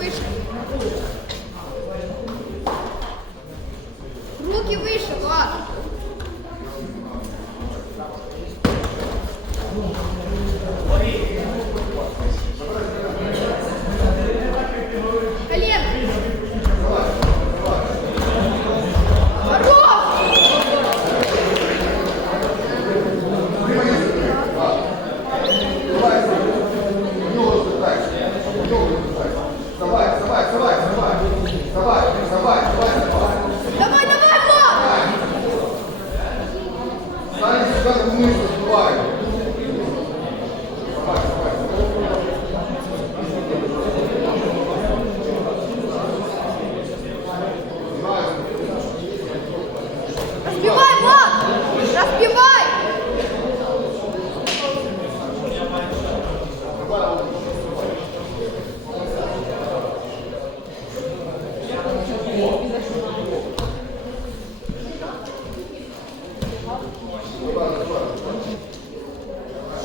wish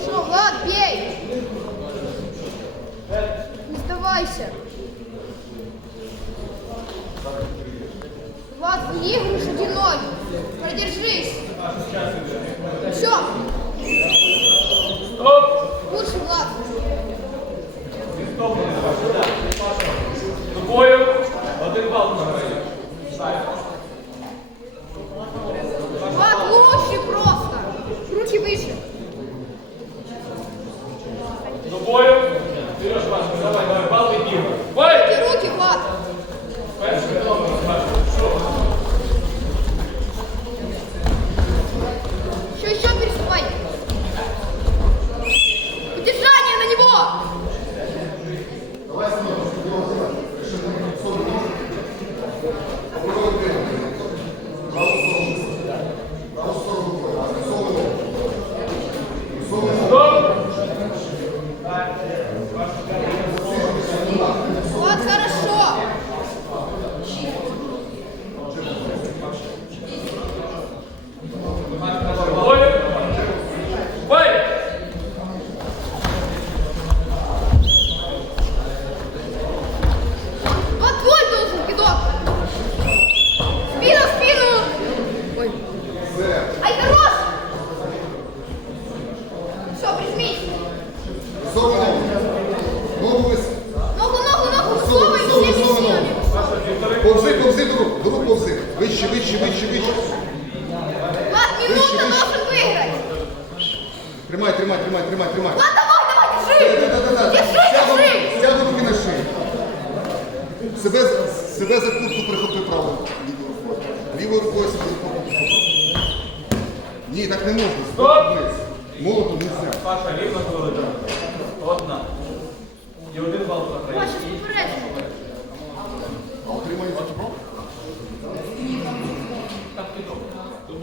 Що, Влад, бей! Не здавайся! Влад, выигрыш одинокий! Продержись! Все! Вище, вище, вище, вище. Вище, Минута вище. наша выиграть! Тримай, тримай, тримай, тримай, тримай. Влад, давай, давай, держи! Да-да-да-да. Держи, Сяду- держи! Сяду руки на шию. Себе, себе за куртку прихопи право. Лівою рукою себе за. Ні, так не можна. Стоп!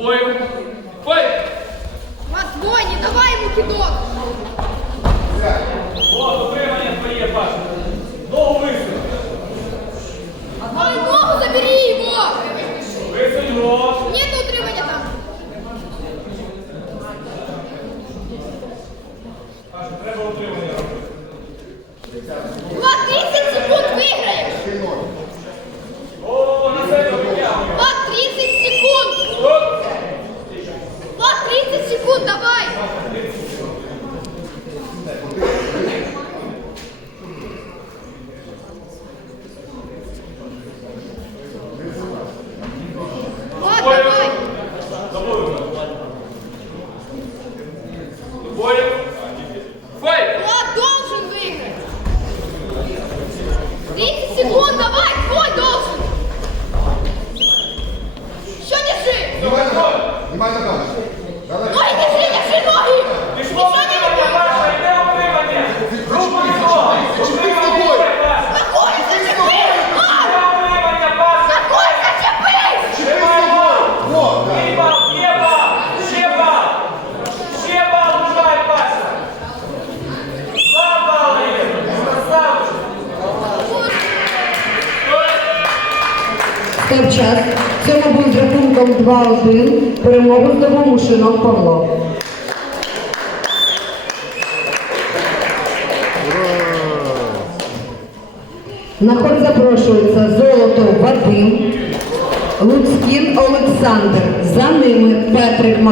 Бой! Бой! Матвоні, давай ему кидок! О, дотримання твоє, Паша. Ногу висунь. Ой, ногу забери его! Висунь! Тим час цьому був з рахунком 2-1 перемогу здобув Мушинок Павло. На ход запрошується золото Вадим, Луцькін Олександр. За ними Петрик Максим.